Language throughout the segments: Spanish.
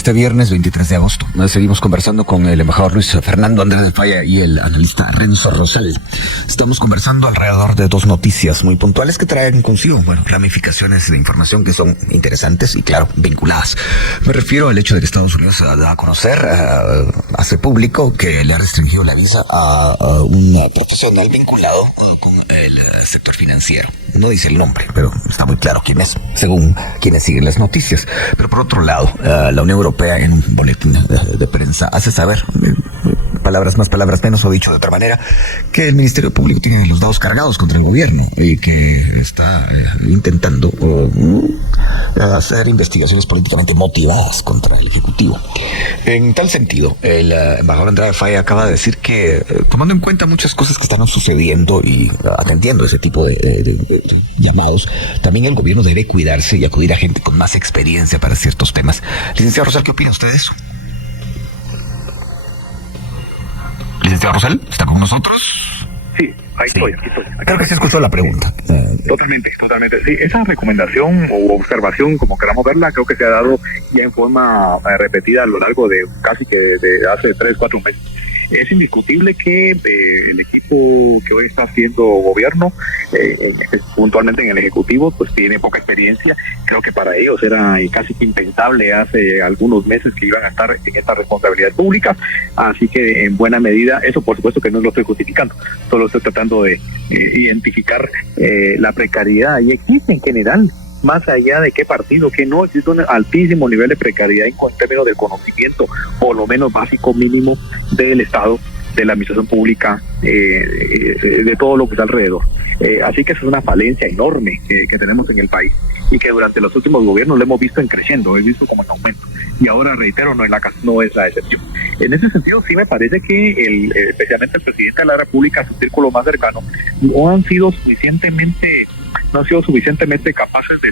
Este viernes 23 de agosto seguimos conversando con el embajador Luis Fernando Andrés de Falla y el analista Renzo Rosell. Estamos conversando alrededor de dos noticias muy puntuales que traen consigo, ramificaciones de información que son interesantes y, claro, vinculadas. Me refiero al hecho de que Estados Unidos da a conocer, hace público que le ha restringido la visa a un profesional vinculado con el sector financiero. No dice el nombre, pero está muy claro quién es, según quienes siguen las noticias. Pero por otro lado, la Unión Europea en un boletín de prensa hace saber, palabras más, palabras menos, o dicho de otra manera, que el Ministerio Público tiene los dados cargados contra el gobierno y que está intentando hacer investigaciones políticamente motivadas contra el Ejecutivo. En tal sentido, el embajador Andrade Falla acaba de decir que, tomando en cuenta muchas cosas que están sucediendo y atendiendo ese tipo de llamados, también el gobierno debe cuidarse y acudir a gente con más experiencia para ciertos temas. Licenciado Rosell, ¿qué opina usted de eso? Licenciado Rosell, ¿está con nosotros? Sí, aquí estoy. Creo que se escuchó la pregunta. Totalmente. Sí, esa recomendación o observación, como queramos verla, creo que se ha dado ya en forma repetida a lo largo de casi que de hace 3-4 meses. Es indiscutible que el equipo que hoy está haciendo gobierno, puntualmente en el Ejecutivo, pues tiene poca experiencia. Creo que para ellos era casi que impensable hace algunos meses que iban a estar en esta responsabilidad pública. Así que en buena medida, eso por supuesto que no lo estoy justificando, solo estoy tratando de identificar la precariedad. Y existe en general, más allá de qué partido, que no existe un altísimo nivel de precariedad en términos del conocimiento, por lo menos básico mínimo, del Estado, de la administración pública, de todo lo que está alrededor. Así que esa es una falencia enorme que tenemos en el país y que durante los últimos gobiernos lo hemos visto en creciendo, he visto como en aumento. Y ahora, reitero, no es la excepción. En ese sentido, sí me parece que especialmente el presidente de la República, su círculo más cercano, no han sido suficientemente capaces de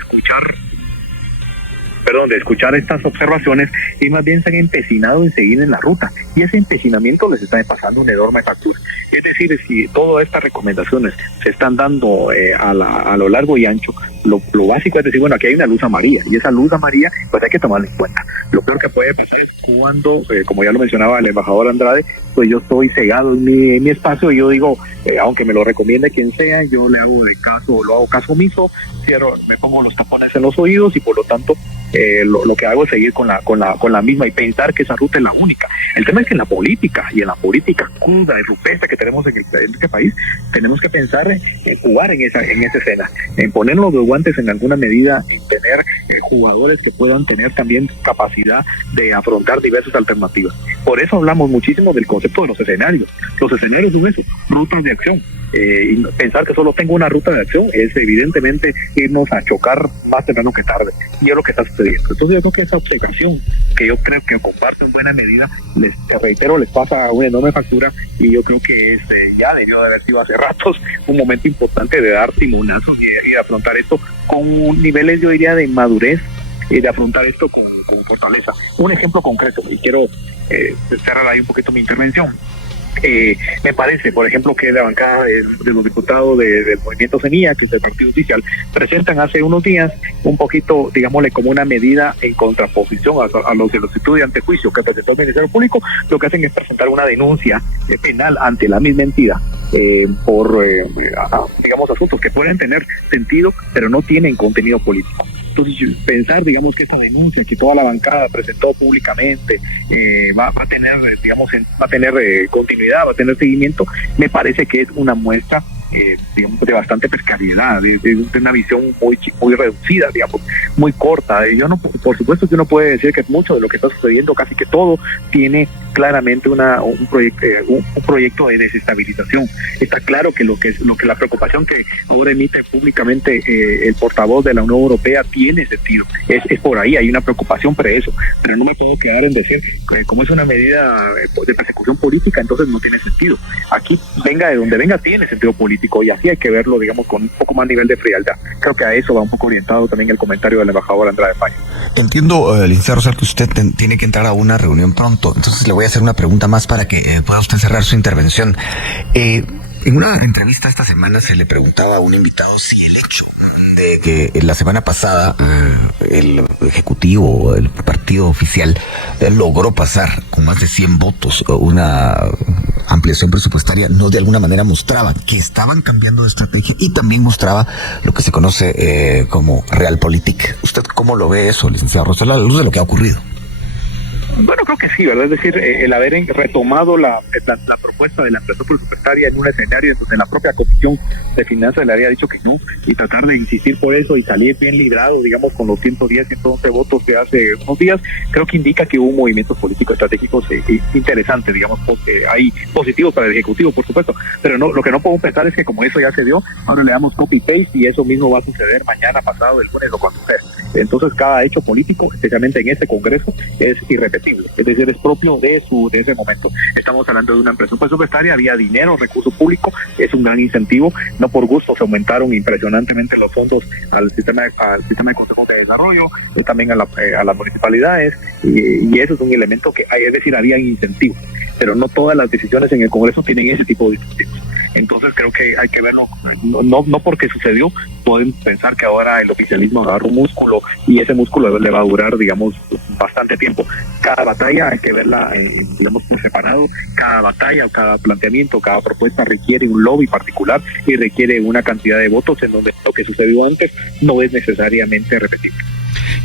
escuchar estas observaciones, y más bien se han empecinado en seguir en la ruta, y ese empecinamiento les está pasando una enorme factura. Es decir, si todas estas recomendaciones se están dando a lo largo y ancho, lo básico es decir, bueno, aquí hay una luz amarilla, y esa luz amarilla pues hay que tomarla en cuenta. Lo peor que puede pasar es cuando, como ya lo mencionaba el embajador Andrade, pues yo estoy cegado en mi espacio, y yo digo, aunque me lo recomiende quien sea, yo le hago caso omiso, me pongo los tapones en los oídos, y por lo tanto lo que hago es seguir con la misma y pensar que esa ruta es la única. El tema es que en la política cruda y rupestre que tenemos en este país, tenemos que pensar en jugar en esa escena, en ponernos los guantes en alguna medida, en tener jugadores que puedan tener también capacidad de afrontar diversas alternativas. Por eso hablamos muchísimo del concepto de los escenarios. Los escenarios son eso, rutas de acción. Y pensar que solo tengo una ruta de acción es evidentemente irnos a chocar más temprano que tarde, y es lo que está sucediendo. Entonces yo creo que esa observación, que yo creo que comparto en buena medida, les pasa una enorme factura, y yo creo que ya debió de haber sido hace ratos un momento importante de dar timonazos y de afrontar esto con niveles, yo diría, de madurez, y de afrontar esto con fortaleza. Un ejemplo concreto, y quiero cerrar ahí un poquito mi intervención. Me parece, por ejemplo, que la bancada de los diputados del Movimiento Semilla, que es del Partido Oficial, presentan hace unos días un poquito, digámosle, como una medida en contraposición a los de los estudios ante juicio que presentó el Ministerio Público. Lo que hacen es presentar una denuncia penal ante la misma entidad por, digamos, asuntos que pueden tener sentido, pero no tienen contenido político. Entonces, pensar, digamos, que esta denuncia que toda la bancada presentó públicamente va a tener continuidad, va a tener seguimiento, me parece que es una muestra digamos, de bastante precariedad, de una visión muy reducida, digamos, muy corta. Por supuesto que uno puede decir que mucho de lo que está sucediendo, casi que todo, tiene claramente un proyecto de desestabilización. Está claro que lo que la preocupación que ahora emite públicamente el portavoz de la Unión Europea tiene sentido. Es por ahí, hay una preocupación por eso, pero no me puedo quedar en decir que como es una medida de persecución política, entonces no tiene sentido. Aquí, venga de donde venga, tiene sentido político, y así hay que verlo, digamos, con un poco más nivel de frialdad. Creo que a eso va un poco orientado también el comentario del embajador Andrade Falla. Entiendo, licenciado Rosell, que usted tiene que entrar a una reunión pronto, entonces le voy a hacer una pregunta más para que pueda usted cerrar su intervención. En una entrevista esta semana se le preguntaba a un invitado si el hecho de que la semana pasada el Ejecutivo, el partido oficial, logró pasar con más de 100 votos una ampliación presupuestaria, no de alguna manera mostraba que estaban cambiando de estrategia y también mostraba lo que se conoce como realpolitik. ¿Usted cómo lo ve eso, licenciado Rosal, a la luz de lo que ha ocurrido? Bueno, creo que sí, ¿verdad? Es decir, el haber retomado la propuesta de la ampliación presupuestaria en un escenario en donde la propia Comisión de Finanzas le había dicho que no, y tratar de insistir por eso y salir bien librado, digamos, con los 110, 111 votos de hace unos días, creo que indica que hubo movimientos políticos estratégicos interesantes, digamos, hay positivos para el Ejecutivo, por supuesto, pero no, lo que no podemos pensar es que como eso ya se dio, ahora le damos copy-paste y eso mismo va a suceder mañana, pasado, el lunes o cuando sea. Entonces, cada hecho político, especialmente en este Congreso, es irrepetible. Es decir, es propio de ese momento. Estamos hablando de una ampliación presupuestaria, había dinero, recurso público, es un gran incentivo. No por gusto se aumentaron impresionantemente los fondos al sistema de consejos de desarrollo, también a las municipalidades, y eso es un elemento que hay, es decir, había incentivos, pero no todas las decisiones en el Congreso tienen ese tipo de incentivos. Entonces creo que hay que verlo, no porque sucedió, pueden pensar que ahora el oficialismo agarra un músculo y ese músculo le va a durar, digamos, bastante tiempo. Cada batalla hay que verla, digamos, por separado. Cada batalla o cada planteamiento, cada propuesta requiere un lobby particular y requiere una cantidad de votos en donde lo que sucedió antes no es necesariamente repetible.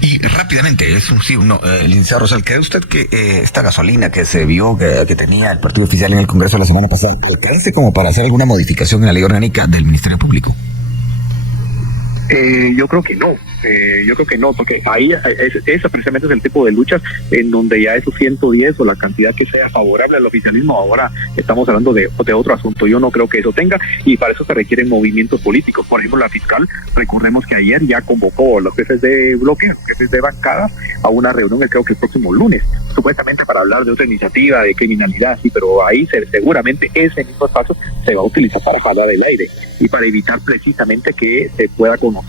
Y rápidamente, licenciado Rosal, ¿cree usted que esta gasolina que se vio que tenía el partido oficial en el Congreso la semana pasada alcance como para hacer alguna modificación en la ley orgánica del Ministerio Público? Yo creo que no, porque ahí ese precisamente es el tipo de luchas en donde ya esos 110 o la cantidad que sea favorable al oficialismo, ahora estamos hablando de otro asunto. Yo no creo que eso tenga, y para eso se requieren movimientos políticos. Por ejemplo, la fiscal, recordemos que ayer ya convocó a los jefes de bloque, los jefes de bancadas, a una reunión que creo que el próximo lunes, supuestamente para hablar de otra iniciativa de criminalidad, sí, pero ahí seguramente ese mismo espacio se va a utilizar para jalar el aire y para evitar precisamente que se pueda conocer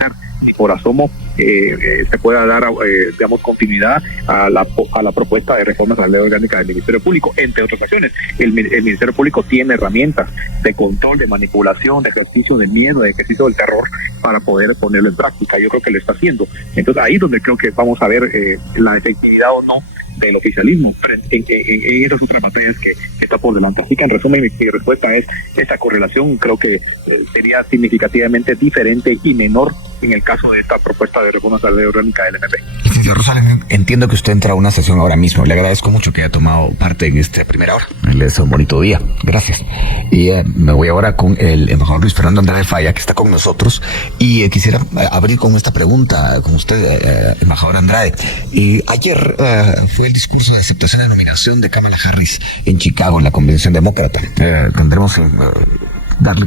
y por asomo se pueda dar, digamos, continuidad a la propuesta de reformas a la ley orgánica del Ministerio Público, entre otras acciones. El Ministerio Público tiene herramientas de control, de manipulación, de ejercicio de miedo, de ejercicio del terror para poder ponerlo en práctica. Yo creo que lo está haciendo. Entonces ahí es donde creo que vamos a ver la efectividad o no del oficialismo en esas otras batallas que está por delante. Así que en resumen mi respuesta es esa correlación creo que sería significativamente diferente y menor en el caso de esta propuesta de reforma a la ley orgánica del MP. Señor Rosales, entiendo que usted entra a una sesión ahora mismo. Le agradezco mucho que haya tomado parte en esta primera hora. Le deseo un bonito día. Gracias. Y me voy ahora con el embajador Luis Fernando Andrade Falla, que está con nosotros. Y quisiera abrir con esta pregunta con usted, embajador Andrade. Ayer fue el discurso de aceptación de nominación de Kamala Harris en Chicago, en la Convención Demócrata. Tendremos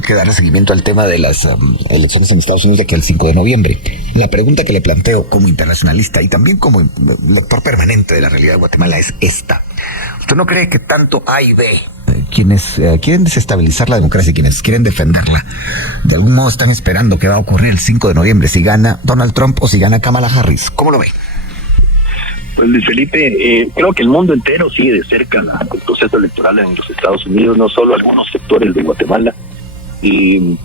que darle seguimiento al tema de las elecciones en Estados Unidos de aquí al 5 de noviembre. La pregunta que le planteo como internacionalista y también como lector permanente de la realidad de Guatemala es esta. ¿Usted no cree que tanto A y B, quienes quieren desestabilizar la democracia, quienes quieren defenderla, de algún modo están esperando qué va a ocurrir el 5 de noviembre, si gana Donald Trump o si gana Kamala Harris? ¿Cómo lo ve? Pues Luis Felipe, creo que el mundo entero sigue de cerca el proceso electoral en los Estados Unidos, no solo algunos sectores de Guatemala. Y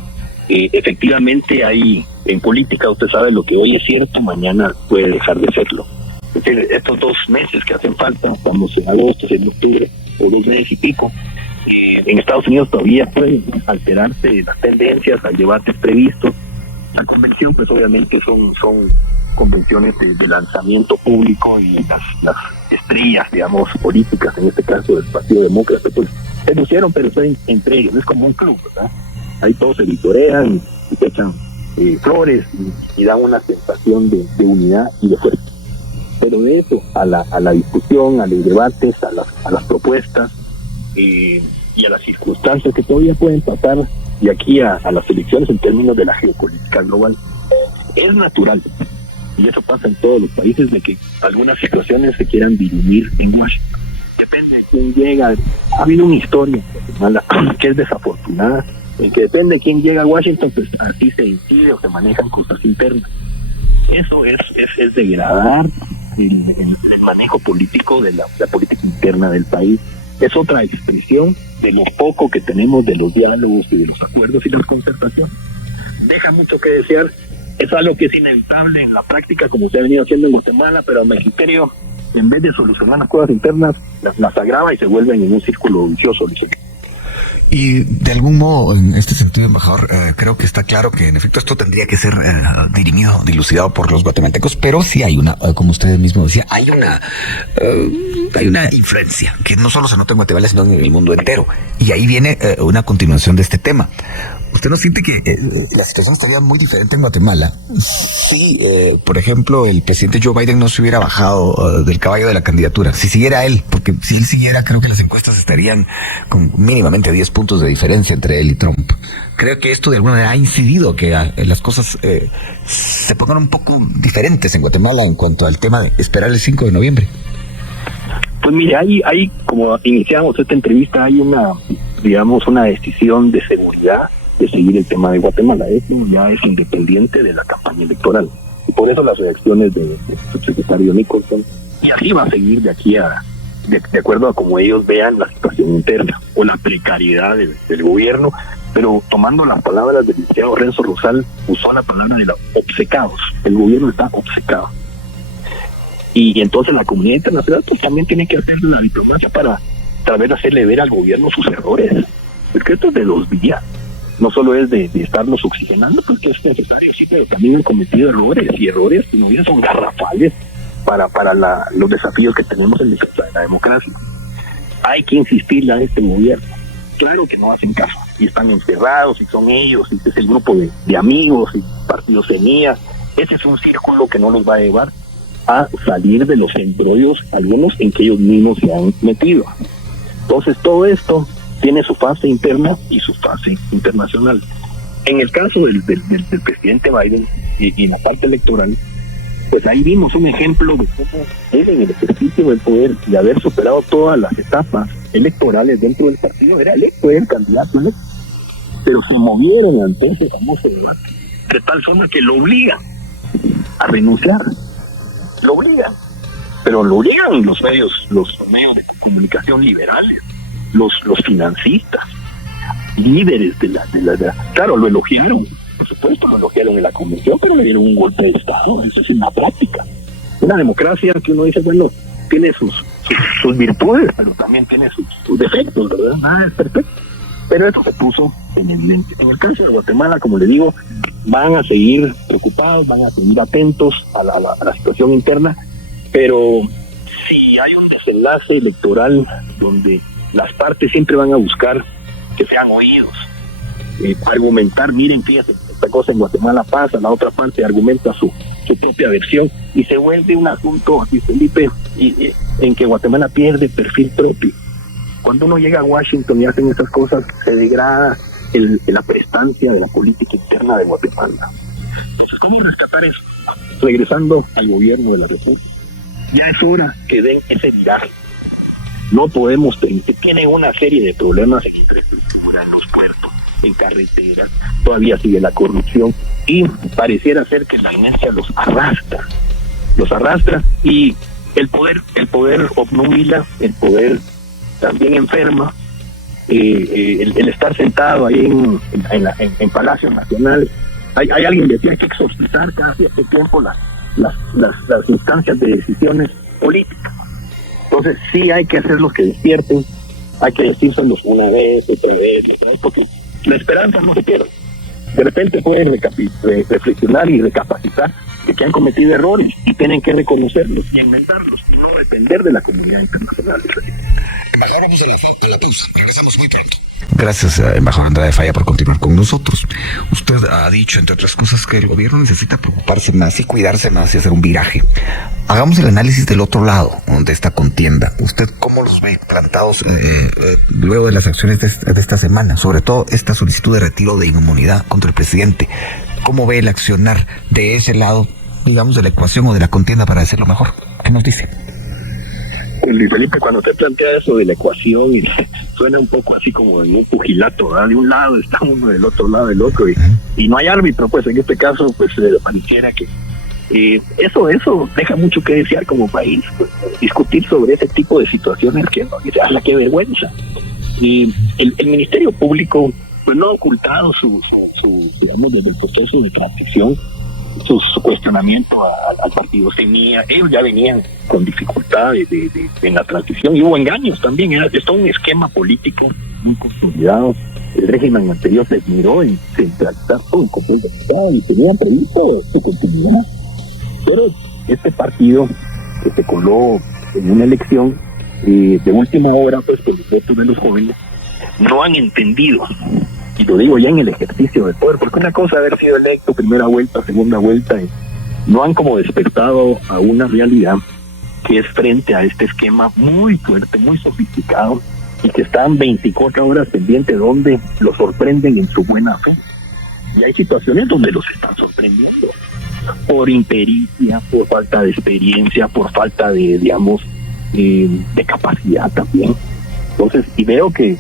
efectivamente hay, en política usted sabe, lo que hoy es cierto, mañana puede dejar de serlo. Es decir, estos 2 meses que hacen falta, estamos en agosto, en octubre, o 2 meses y pico, en Estados Unidos todavía pueden alterarse las tendencias al debate previsto. La convención, pues obviamente son convenciones de lanzamiento público, y las estrellas, digamos, políticas, en este caso del Partido Demócrata, pues se lucieron, pero son entre ellos, es como un club, ¿verdad? Ahí todos se vitorean y se echan flores y dan una sensación de unidad y de fuerza. Pero de eso a la discusión, a los debates, a las propuestas y a las circunstancias que todavía pueden pasar de aquí a las elecciones en términos de la geopolítica global, es natural, y eso pasa en todos los países, de que algunas situaciones se quieran dirimir en Washington. Depende de quién llega. Ha habido una historia que es desafortunada, en que depende de quién llega a Washington, pues así se incide o se manejan cosas internas. Eso es degradar el manejo político de la política interna del país. Es otra expresión de lo poco que tenemos de los diálogos y de los acuerdos y las concertaciones. Deja mucho que desear, Es algo que es inevitable en la práctica, como se ha venido haciendo en Guatemala, pero el magisterio, en vez de solucionar las cosas internas, las agrava y se vuelven en un círculo vicioso. Y de algún modo, en este sentido, embajador, creo que está claro que en efecto esto tendría que ser dirimido, dilucidado por los guatemaltecos, pero sí hay una, como usted mismo decía, hay una influencia que no solo se nota en Guatemala, sino en el mundo entero. Y ahí viene una continuación de este tema. ¿Usted no siente que la situación estaría muy diferente en Guatemala si, por ejemplo, el presidente Joe Biden no se hubiera bajado del caballo de la candidatura? Si siguiera él, porque si él siguiera, creo que las encuestas estarían con mínimamente 10 puntos de diferencia entre él y Trump. Creo que esto de alguna manera ha incidido que las cosas se pongan un poco diferentes en Guatemala en cuanto al tema de esperar el 5 de noviembre. Pues mire, hay como iniciamos esta entrevista, hay una decisión de seguridad de seguir el tema de Guatemala. Eso ya es independiente de la campaña electoral. Y por eso las reacciones del subsecretario Nicholson, y así va a seguir de aquí de acuerdo a cómo ellos vean la situación interna o la precariedad del gobierno, pero tomando las palabras del licenciado Renzo Rosal, usó la palabra de los obcecados. El gobierno está obcecado. Y entonces la comunidad internacional pues también tiene que hacer la diplomacia para tal vez hacerle ver al gobierno sus errores. Porque esto es de los días. No solo es de estarlos oxigenando, porque es necesario, sí, pero también han cometido errores que no son garrafales para los desafíos que tenemos en la democracia. Hay que insistirle a este gobierno. Claro que no hacen caso, y están encerrados, y son ellos, y es el grupo de amigos, y partidos semillas. Ese es un círculo que no los va a llevar a salir de los embrollos, algunos en que ellos mismos se han metido. Entonces todo esto tiene su fase interna y su fase internacional. En el caso del presidente Biden y la parte electoral, pues ahí vimos un ejemplo de cómo él en el ejercicio del poder y haber superado todas las etapas electorales dentro del partido era electo, era el candidato electo, pero se movieron ante ese famoso debate de tal forma que lo obligan a renunciar, lo obligan, pero lo obligan los medios de comunicación liberales, los financistas, líderes de la claro, lo elogiaron, por supuesto lo elogiaron en la convención, pero le dieron un golpe de estado. Eso es en la práctica. Una democracia que uno dice, bueno, tiene sus virtudes, pero también tiene sus defectos, ¿verdad? Nada es perfecto. Pero eso se puso en evidencia. En el caso de Guatemala, como le digo, van a seguir preocupados, van a seguir atentos a la situación interna, pero si hay un desenlace electoral donde las partes siempre van a buscar que sean oídos, argumentar, miren, fíjate, esta cosa en Guatemala pasa, la otra parte argumenta su propia versión, y se vuelve un asunto, Luis Felipe, en que Guatemala pierde perfil propio. Cuando uno llega a Washington y hacen esas cosas, se degrada la prestancia de la política interna de Guatemala. Entonces, ¿cómo rescatar eso? Regresando al gobierno de la República. Ya es hora que den ese viraje. No podemos tener, tiene una serie de problemas en infraestructura, en los puertos, en carreteras, todavía sigue la corrupción, y pareciera ser que la inercia los arrastra, y el poder obnubila, el poder también enferma, el estar sentado ahí en Palacio Nacional. Hay alguien que decía, hay que exorcizar cada cierto tiempo las instancias de decisiones políticas. Entonces sí hay que hacerlos que despierten, hay que decírselos una vez, otra vez, porque la esperanza no se pierde. De repente pueden reflexionar y recapacitar de que han cometido errores y tienen que reconocerlos y enmendarlos y no depender de la comunidad internacional. Embajador, vamos a la pausa. Regresamos muy pronto. Gracias, embajador Andrade Falla, por continuar con nosotros. Usted ha dicho, entre otras cosas, que el gobierno necesita preocuparse más y cuidarse más y hacer un viraje. Hagamos el análisis del otro lado de esta contienda. ¿Usted cómo los ve plantados luego de las acciones de esta semana? Sobre todo esta solicitud de retiro de inmunidad contra el presidente. ¿Cómo ve el accionar de ese lado, digamos, de la ecuación o de la contienda, para decirlo mejor? ¿Qué nos dice? Luis Felipe, cuando te plantea eso de la ecuación, suena un poco así como en un pugilato, ¿verdad? De un lado está uno, del otro lado el otro, y no hay árbitro, pues en este caso, pues pareciera que eso deja mucho que desear como país, pues, discutir sobre ese tipo de situaciones que qué vergüenza. Y el Ministerio Público pues no ha ocultado su digamos, desde el proceso de transición, su cuestionamiento al partido. Ellos ya venían con dificultades en la transición y hubo engaños también. Es todo un esquema político muy consolidado. El régimen anterior se miró en centralizar todo el control del Estado y tenían previsto su continuidad. Pero este partido que se coló en una elección de última hora, pues con los votos de los jóvenes, no han entendido, y lo digo ya en el ejercicio del poder, porque una cosa es haber sido electo primera vuelta, segunda vuelta, no han como despertado a una realidad que es frente a este esquema muy fuerte, muy sofisticado, y que están 24 horas pendientes donde los sorprenden en su buena fe. Y hay situaciones donde los están sorprendiendo por impericia, por falta de experiencia, por falta de, digamos, de capacidad también. Entonces, y veo que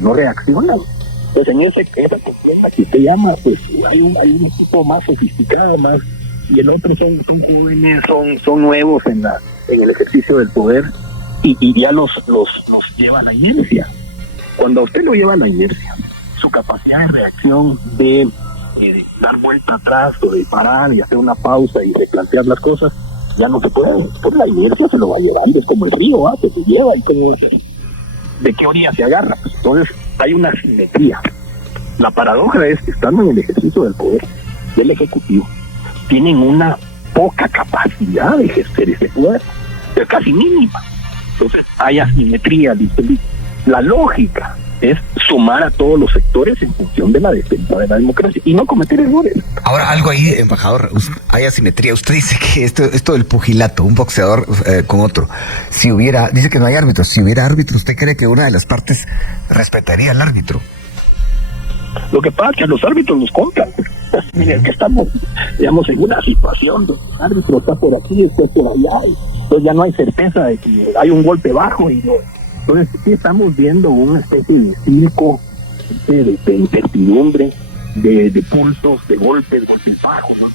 no reaccionan. Entonces, en esa contienda que usted llama, pues hay un equipo más sofisticado, más, y el otro son jóvenes, son nuevos en el ejercicio del poder, y ya los lleva a la inercia. Cuando a usted lo lleva a la inercia, su capacidad de reacción, de dar vuelta atrás o de parar y hacer una pausa y replantear las cosas, ya no se puede. Por la inercia se lo va llevando, es como el río, que se lleva y cómo de qué orilla se agarra. Entonces hay una asimetría. La paradoja es que estando en el ejercicio del poder del Ejecutivo, tienen una poca capacidad de ejercer ese poder, es casi mínima. Entonces hay asimetría, dice. La lógica es sumar a todos los sectores en función de la defensa de la democracia y no cometer errores. Ahora, algo ahí, embajador, hay asimetría. Usted dice que esto del pugilato, un boxeador con otro, dice que no hay árbitros. Si hubiera árbitro, ¿usted cree que una de las partes respetaría al árbitro? Lo que pasa es que a los árbitros los compran. Miren, que estamos, digamos, en una situación de árbitro está por aquí, está por allá, entonces ya no hay certeza de que hay un golpe bajo y no. Entonces sí estamos viendo una especie de circo, de incertidumbre, de pulsos, de golpes bajos, ¿no?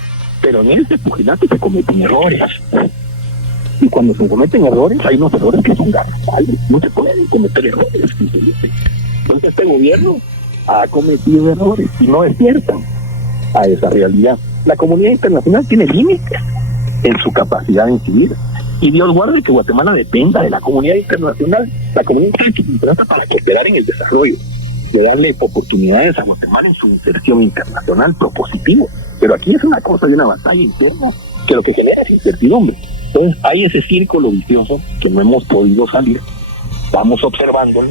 Pero en este pugilato se cometen errores. Y cuando se cometen errores, hay unos errores que son garrafales, no se pueden cometer errores. Entonces este gobierno ha cometido errores y no despiertan a esa realidad. La comunidad internacional tiene límites en su capacidad de incidir. Y Dios guarde que Guatemala dependa de la comunidad internacional. La comunidad internacional trata para cooperar en el desarrollo, de darle oportunidades a Guatemala en su inserción internacional propositivo. Pero aquí es una cosa de una batalla interna que lo que genera es incertidumbre. Entonces hay ese círculo vicioso que no hemos podido salir. Estamos observándolo.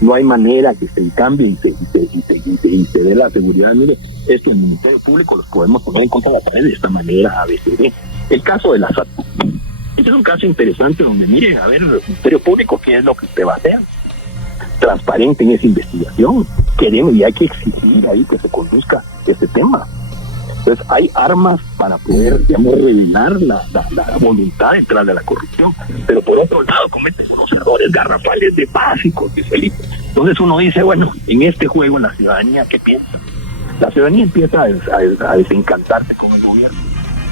No hay manera que se cambie y se dé la seguridad. Mire, es que el Ministerio Público los podemos poner en contra de la pared de esta manera, ABCD. El caso de la SAT. Este es un caso interesante donde, miren, a ver, el Ministerio Público, ¿qué es lo que usted va a hacer? Transparente en esa investigación. Queremos y hay que exigir ahí que se conduzca este tema. Entonces, hay armas para poder, digamos, revelar la voluntad detrás de la corrupción. Pero por otro lado, cometen unos errores garrafales de básicos, dice Felipe. Entonces uno dice, bueno, en este juego la ciudadanía, ¿qué piensa? La ciudadanía empieza a desencantarse con el gobierno.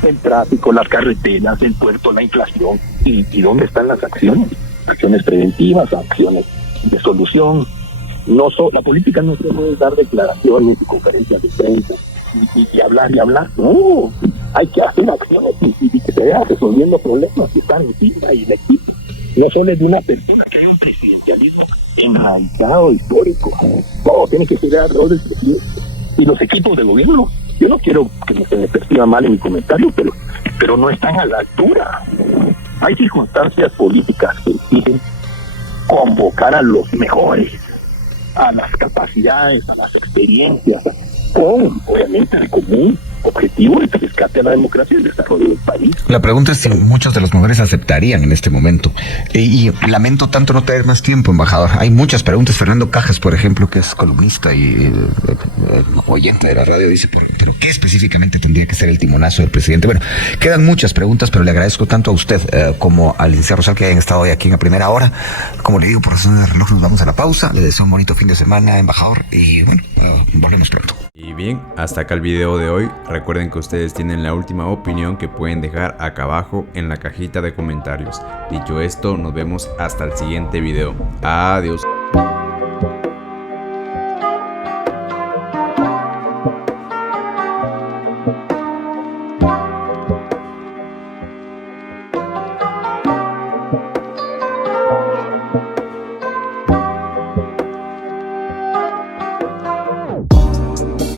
El tráfico, las carreteras, el puerto, la inflación. ¿Y dónde están las acciones? Acciones preventivas, acciones de solución. La política no solo es dar declaraciones y conferencias de prensa y hablar y hablar. No, hay que hacer acciones y que se vea resolviendo problemas que están encima y el equipo. No solo es de una persona, que hay un presidencialismo enraizado, histórico. Todo tiene que ser alrededor del presidente. Y los equipos de gobierno, yo no quiero que se me perciba mal en mi comentario, pero no están a la altura. Hay circunstancias políticas que exigen convocar a los mejores, a las capacidades, a las experiencias, con, obviamente, el común objetivo de rescate a la democracia y el desarrollo del país. La pregunta es si muchos de los mejores aceptarían en este momento. Y lamento tanto no tener más tiempo, embajador. Hay muchas preguntas. Fernando Cajas, por ejemplo, que es columnista y oyente de la radio, dice, ¿pero qué específicamente tendría que ser el timonazo del presidente? Bueno, quedan muchas preguntas, pero le agradezco tanto a usted como al licenciado Rosal que hayan estado hoy aquí en A Primera Hora. Como le digo, por razones de reloj nos vamos a la pausa. Le deseo un bonito fin de semana, embajador, y bueno, volvemos pronto. Y bien, hasta acá el video de hoy. Recuerden que ustedes tienen la última opinión que pueden dejar acá abajo en la cajita de comentarios. Dicho esto, nos vemos hasta el siguiente video. Adiós.